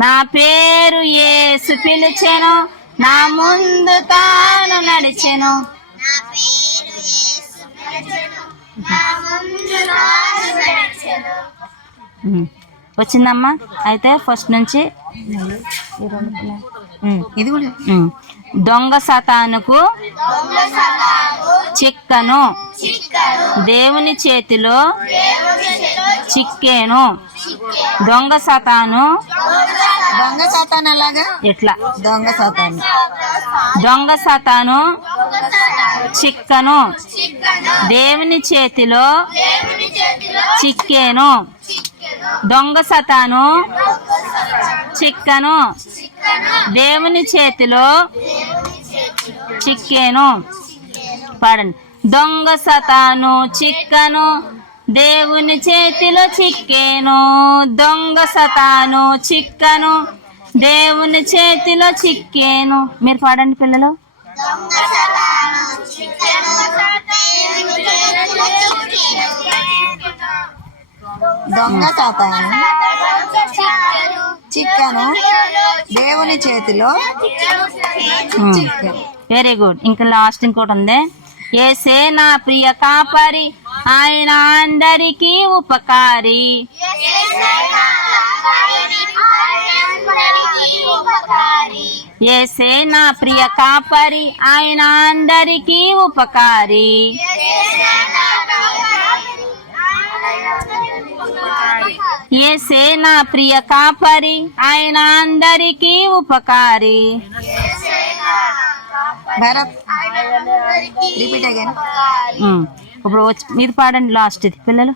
నా పేరు యేసు పిలిచెను నా ముందు తాను నడిచెను. నా పేరు యేసు పిలిచెను నా ముందు తాను నడిచెను. ఉమ్. వచ్చిందమ్మా? అయితే ఫస్ట్ నుంచి. ఇది కూడా. దొంగ సతానుకు చిక్కను. దేవుని చేతిలో దేవుని చేతిలో చిక్కేను. చిక్కెను. దొంగ సతాను దొంగ సాతాన్ అలాగా? ఎట్లా? దొంగ సాతాన్. దొంగ సతాను చిక్కను దేవుని చేతిలో చిక్కేను. దొంగ సతాను చిక్కను చిక్కను దేవుని చేతిలో దేవుని చేతిలో చిక్కేను. పాడండి. దొంగ సతాను చిక్కను దేవుని చేతిలో చిక్కేను దొంగ సతాను చిక్కను. దేవుని చేతిలో చిక్కేను. మీరు పాడండి పిల్లలు. దొంగ సాతాను చిక్కను. దేవుని చేతిలో. Very good. ఇంకా లాస్ట్ ఇంకోటి ఉంది. ఏసే నా ప్రియ కాపరి ఆయన అందరికీ ఉపకారి. ఏసే నా ప్రియ కాపరి ఆయన అందరికీ ఉపకారి. ఏసే నా ప్రియ కాపరి ఆయన అందరికీ ఉపకారి. Bharat repeat again. ఇప్పుడు వచ్చి మీరు పాడండి లాస్ట్ ఇది పిల్లలు.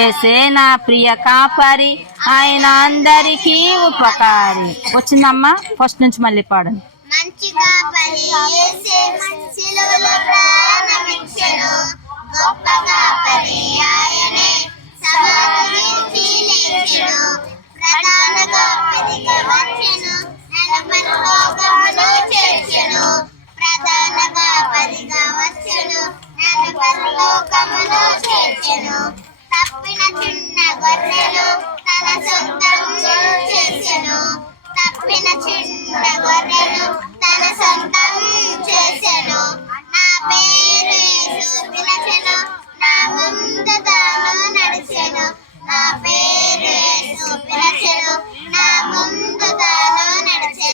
ఏసే నా ప్రియ కాపరి ఆయన అందరికీ ఉపకారి. వచ్చిందమ్మా? ఫస్ట్ నుంచి మళ్ళీ పాడండి. మంచిగా పని చేసే శిలువలో ప్రాణమిచ్చెను. పెన చిన్న గొర్రెలు తన సొంత